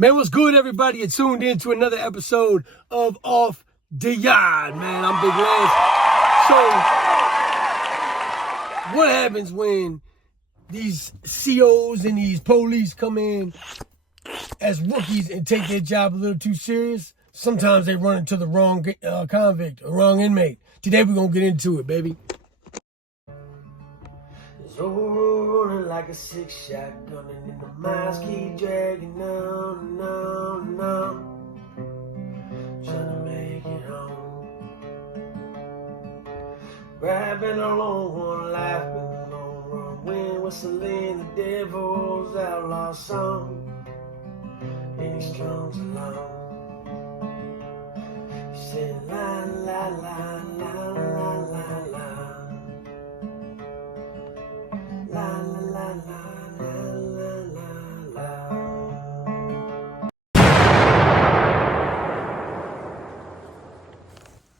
Man, what's good, everybody? You're tuned in to another episode of Off the Yard, man. I'm Big Lance. So, what happens when these COs and these police come in as rookies and take their job a little too serious? Sometimes they run into the wrong convict, or wrong inmate. Today, we're going to get into it, baby. Rolling like a six-shot gunning and the miles keep dragging on, trying to make it home. Rapping along one life with a long run, wind whistling the devil's outlaw song, and he strums along. He said la la la la la la la. La la la la la la la.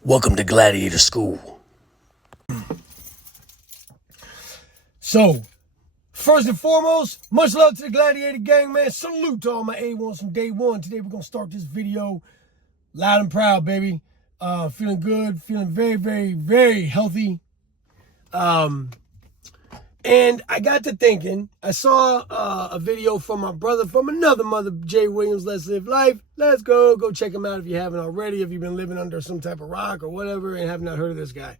Welcome to Gladiator School. So, first and foremost, much love to the Gladiator gang, man. Salute to all my A1s from day one. Today we're gonna start this video loud and proud, baby. Feeling good, feeling very, very, very healthy. And I got to thinking, I saw a video from my brother, from another mother, Jay Williams, Let's Live Life. Let's go check him out if you haven't already, if you've been living under some type of rock or whatever and have not heard of this guy.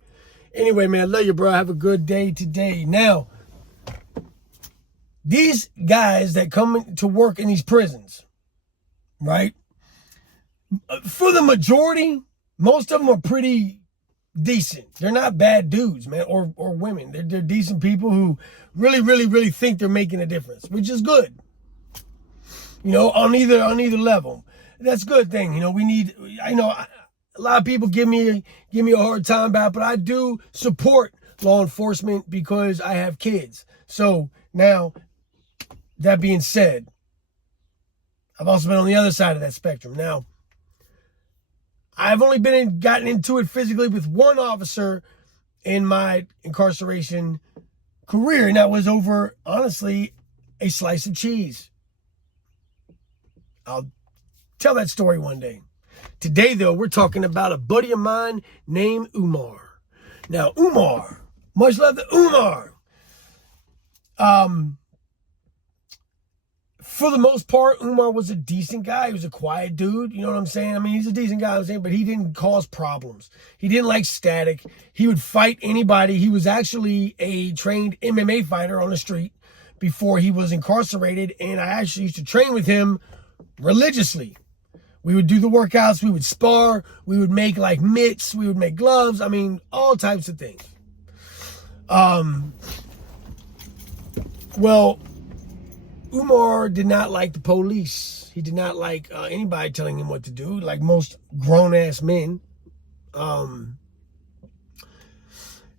Anyway, man, love you, bro. Have a good day today. Now, these guys that come to work in these prisons, right? For the majority, most of them are pretty decent. They're not bad dudes, man, or women. They're decent people who really think they're making a difference, which is good. You know, on either level. That's a good thing. You know, I know a lot of people give me a hard time about it, but I do support law enforcement because I have kids. So now, that being said, I've also been on the other side of that spectrum. Now, I've only gotten into it physically with one officer in my incarceration career, and that was over, honestly, a slice of cheese. I'll tell that story one day. Today, though, we're talking about a buddy of mine named Umar. Now, Umar, much love to Umar. For the most part, Umar was a decent guy. He was a quiet dude. You know what I'm saying? I mean, he's a decent guy, but he didn't cause problems. He didn't like static. He would fight anybody. He was actually a trained MMA fighter on the street before he was incarcerated, and I actually used to train with him religiously. We would do the workouts. We would spar. We would make like mitts. We would make gloves. I mean, all types of things. Well, Umar did not like the police. He did not like anybody telling him what to do, like most grown-ass men. And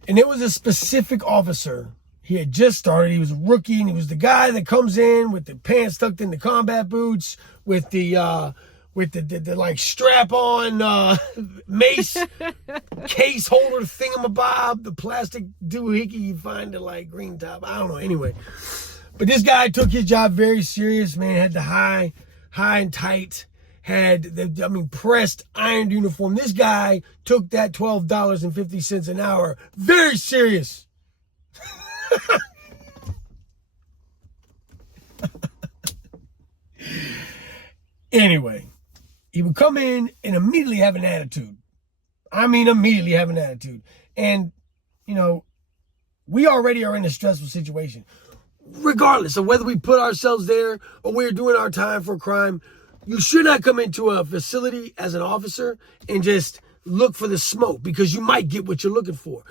it was a specific officer. He had just started. He was a rookie, and he was the guy that comes in with the pants tucked in the combat boots, with the like strap-on mace case holder thingamabob, the plastic doohickey you find at like Green Top. I don't know. Anyway. But this guy took his job very serious, man. Had the high and tight, had the, pressed ironed uniform. This guy took that $12.50 an hour very serious. Anyway, he would come in and immediately have an attitude. Immediately have an attitude. And, you know, we already are in a stressful situation. Regardless of whether we put ourselves there or we're doing our time for a crime, you should not come into a facility as an officer and just look for the smoke, because you might get what you're looking for.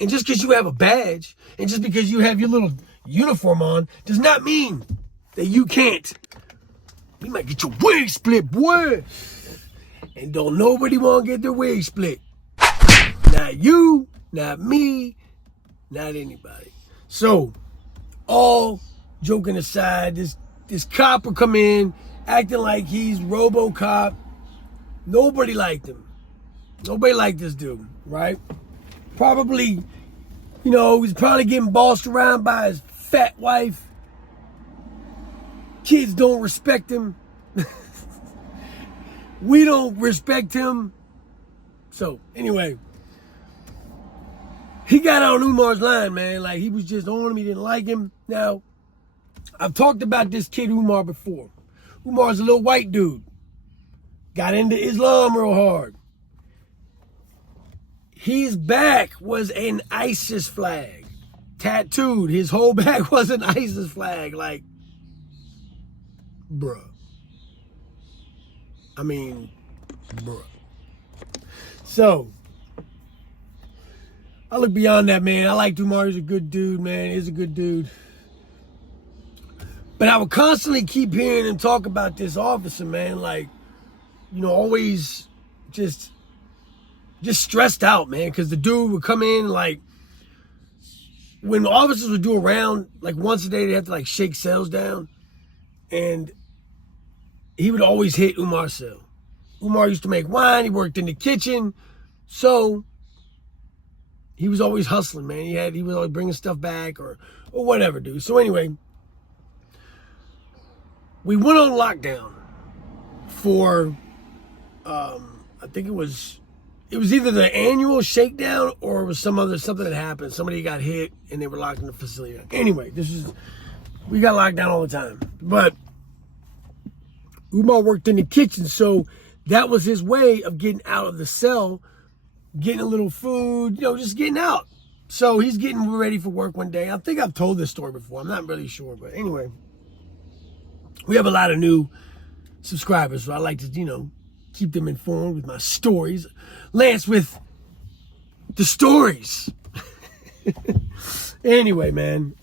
And just because you have a badge and just because you have your little uniform on does not mean that you can't. You might get your wig split, boy. And don't nobody want to get their wig split. Not you, not me, not anybody. So, all joking aside, this cop would come in acting like he's RoboCop. Nobody liked him. Nobody liked this dude, right? Probably, you know, he's probably getting bossed around by his fat wife. Kids don't respect him. We don't respect him. So, anyway, he got on Umar's line, man. Like, he was just on him. He didn't like him. Now, I've talked about this kid Umar before. Umar's a little white dude. Got into Islam real hard. His back was an ISIS flag. Tattooed. His whole back was an ISIS flag. Like, bruh. I mean, bruh. So, I look beyond that, man. I like Umar. He's a good dude, man. He's a good dude. But I would constantly keep hearing him talk about this officer, man. Like, you know, always just stressed out, man. Because the dude would come in, like, when the officers would do a round, like once a day, they have to, like, shake cells down. And he would always hit Umar's cell. Umar used to make wine. He worked in the kitchen. So he was always hustling, man. He was always bringing stuff back or whatever, dude. So anyway, we went on lockdown for, I think it was either the annual shakedown or it was something that happened. Somebody got hit and they were locked in the facility. Anyway, we got locked down all the time. But Umar worked in the kitchen, so that was his way of getting out of the cell, getting a little food, you know, just getting out. So he's getting ready for work one day. I think I've told this story before. I'm not really sure, but anyway. We have a lot of new subscribers, so I like to, you know, keep them informed with my stories. Lance with the stories. Anyway, man.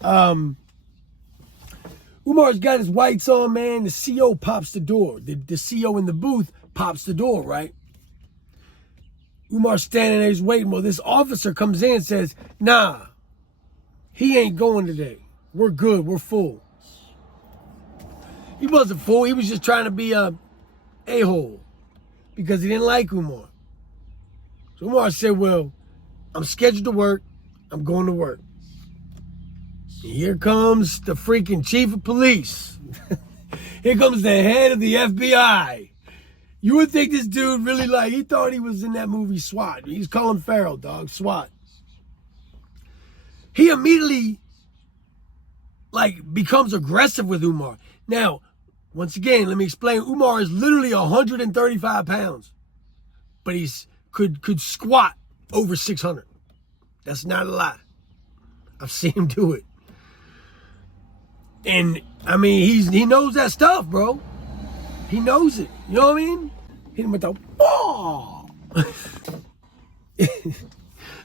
Umar's got his whites on, man. The CO pops the door. The CO in the booth pops the door, right? Umar's standing there, he's waiting. Well, this officer comes in and says, nah, he ain't going today. We're good. We're full. He wasn't full. He was just trying to be a a-hole because he didn't like Umar. So Umar said, well, I'm scheduled to work. I'm going to work. And here comes the freaking chief of police. Here comes the head of the FBI. You would think this dude really he thought he was in that movie SWAT. He's Colin Farrell, dog, SWAT. He immediately, becomes aggressive with Umar. Now, once again, let me explain. Umar is literally 135 pounds. But he could squat over 600. That's not a lie. I've seen him do it. And, I mean, he knows that stuff, bro. He knows it. You know what I mean? Hit him with the ball.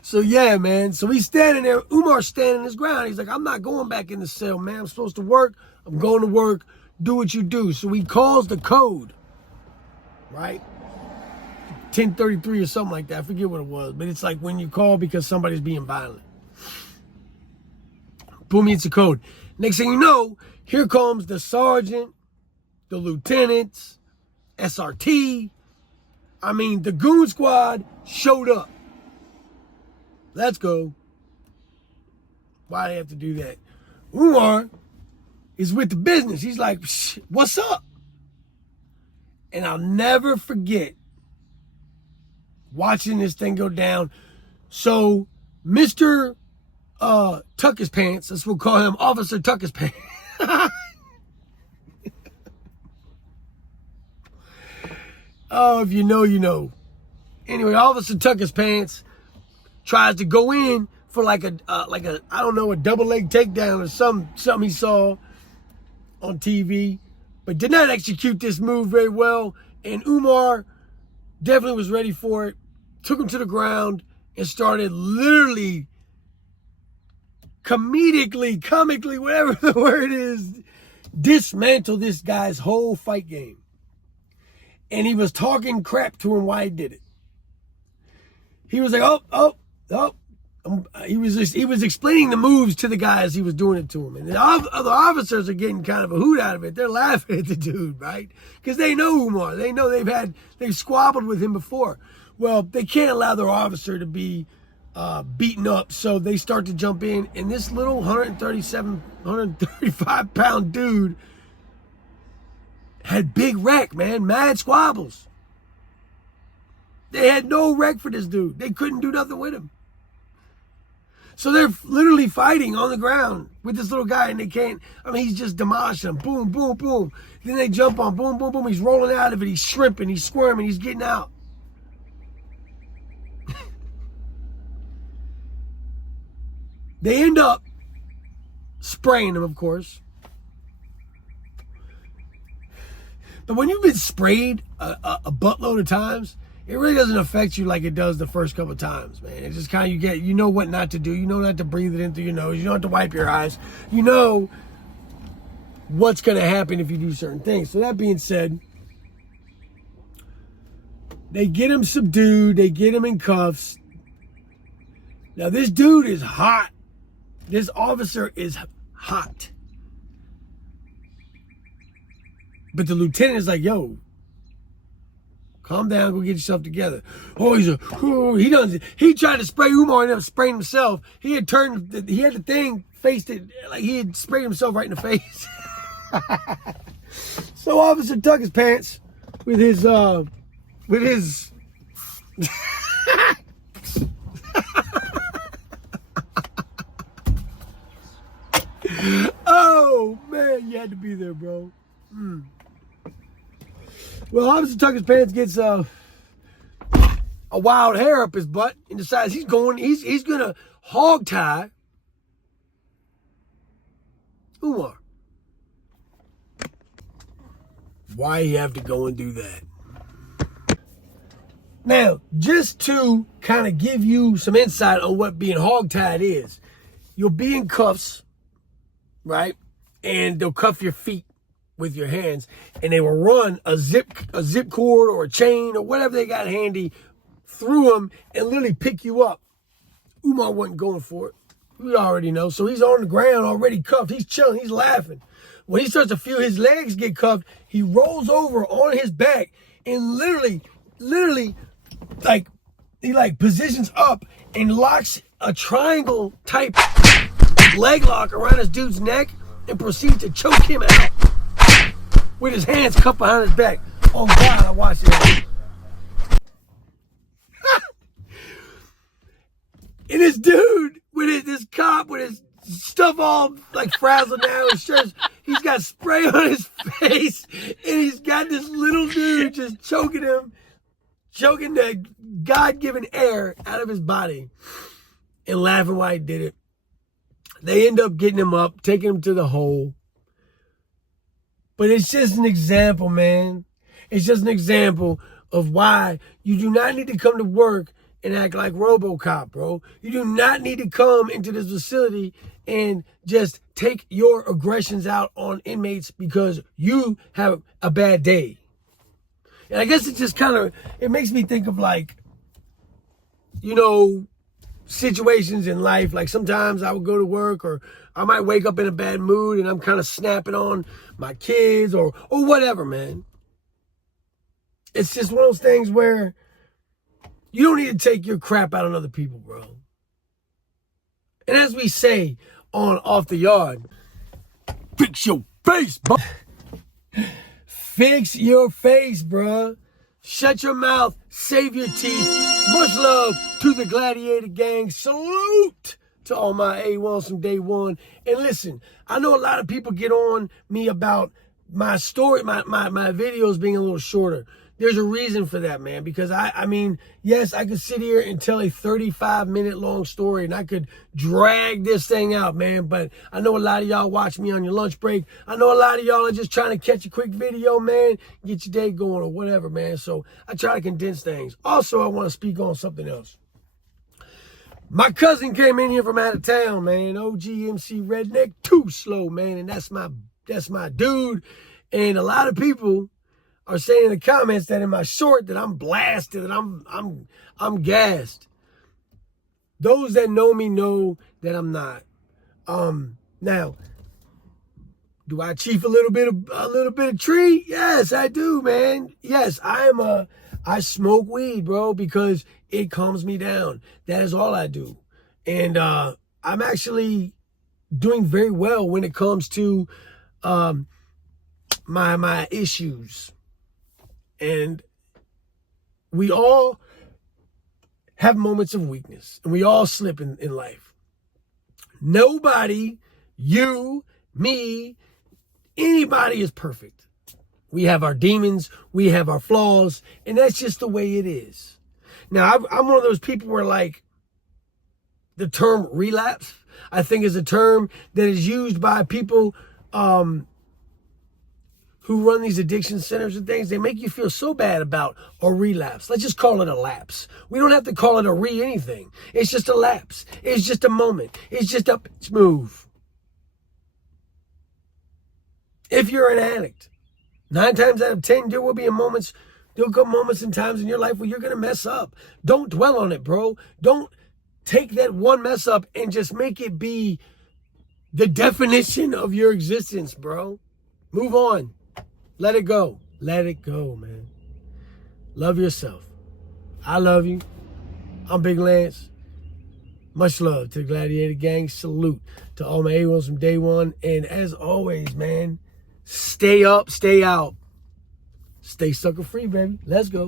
So, yeah, man. So, he's standing there. Umar's standing his ground. He's like, I'm not going back in the cell, man. I'm supposed to work. I'm going to work. Do what you do. So, he calls the code. Right? 1033 or something like that. I forget what it was. But it's like when you call because somebody's being violent. Boom, it's a code. Next thing you know, here comes the sergeant, the lieutenants, SRT. I mean, the goon squad showed up. Let's go. Why do they have to do that? Umar is with the business. He's like, what's up? And I'll never forget watching this thing go down. So, Mr. Tuck his pants. That's what we'll call him, Officer Tuck his pants. Oh, if you know, you know. Anyway, Officer Tuck his pants tries to go in for like a I don't know, a double leg takedown or something he saw on TV, but did not execute this move very well. And Umar definitely was ready for it. Took him to the ground and started literally comically, whatever the word is, dismantle this guy's whole fight game. And he was talking crap to him while he did it. He was like, he was explaining the moves to the guys he was doing it to him. And the other officers are getting kind of a hoot out of it. They're laughing at the dude, right? Because they know Umar. They know they've squabbled with him before. Well, they can't allow their officer to be beaten up, so they start to jump in, and this little 135 pound dude had big wreck, man, mad squabbles. They had no wreck for this dude. They couldn't do nothing with him. So they're literally fighting on the ground with this little guy, and they can't. I mean, he's just demolishing them. Boom, boom, boom. Then they jump on. Boom, boom, boom. He's rolling out of it. He's shrimping. He's squirming. He's getting out. They end up spraying him, of course. But when you've been sprayed a buttload of times, it really doesn't affect you like it does the first couple of times, man. It's just kind of, you know what not to do. You know not to breathe it in through your nose. You don't have to wipe your eyes. You know what's going to happen if you do certain things. So that being said, they get him subdued. They get him in cuffs. Now, this dude is hot. This officer is hot. But the lieutenant is like, yo, calm down, go get yourself together. He tried to spray Umar and ended up spraying himself. He had the thing faced it, like he had sprayed himself right in the face. So officer took his pants with his oh man, you had to be there, bro. Well, officer took his pants, gets a wild hair up his butt, and decides he's gonna hog tie Umar. Why you have to go and do that? Now, just to kind of give you some insight on what being hog-tied is, you'll be in cuffs, right? And they'll cuff your feet with your hands, and they will run a zip cord or a chain or whatever they got handy through them and literally pick you up. Umar wasn't going for it. We already know. So he's on the ground already cuffed. He's chilling. He's laughing. When he starts to feel his legs get cuffed, he rolls over on his back and literally, like, he like positions up and locks a triangle type leg lock around this dude's neck and proceeds to choke him out with his hands cupped behind his back. Oh God, I watched it. And this dude this cop with his stuff all like frazzled down, his shirts, he's got spray on his face, and he's got this little dude just choking the God-given air out of his body and laughing while he did it. They end up getting him up, taking him to the hole. But it's just an example, man. It's just an example of why you do not need to come to work and act like RoboCop, bro. You do not need to come into this facility and just take your aggressions out on inmates because you have a bad day. And I guess it just it makes me think of like, situations in life. Like sometimes I would go to work, or I might wake up in a bad mood and I'm kind of snapping on my kids or whatever, man. It's just one of those things where you don't need to take your crap out on other people, bro. And as we say on Off the Yard, fix your face, bro. Fix your face, bro. Shut your mouth. Save your teeth. Much love to the Gladiator gang. Salute to all my A1s from day one. And listen, I know a lot of people get on me about my story, my videos being a little shorter. There's a reason for that, man, because I mean, yes, I could sit here and tell a 35-minute long story and I could drag this thing out, man, but I know a lot of y'all watch me on your lunch break. I know a lot of y'all are just trying to catch a quick video, man, get your day going or whatever, man. So I try to condense things. Also, I want to speak on something else. My cousin came in here from out of town, man. OG MC Redneck, too slow, man, and that's my dude. And a lot of people are saying in the comments that in my short that I'm blasted and I'm gassed. Those that know me know that I'm not. Now, do I chief a little bit of tree? Yes, I do, man. Yes, I smoke weed, bro, because it calms me down. That is all I do. And I'm actually doing very well when it comes to my issues. And we all have moments of weakness, and we all slip in life. Nobody, you, me, anybody is perfect. We have our demons, we have our flaws, and that's just the way it is. Now, I'm one of those people where, like, the term relapse, I think, is a term that is used by people who run these addiction centers and things. They make you feel so bad about a relapse. Let's just call it a lapse. We don't have to call it a anything. It's just a lapse. It's just a moment. It's just a move. If you're an addict, 9 times out of 10, there'll come moments and times in your life where you're going to mess up. Don't dwell on it, bro. Don't take that one mess up and just make it be the definition of your existence, bro. Move on. Let it go. Let it go, man. Love yourself. I love you. I'm Big Lance. Much love to the Gladiator Gang. Salute to all my A1s from day one. And as always, man, stay up, stay out. Stay sucker free, baby. Let's go.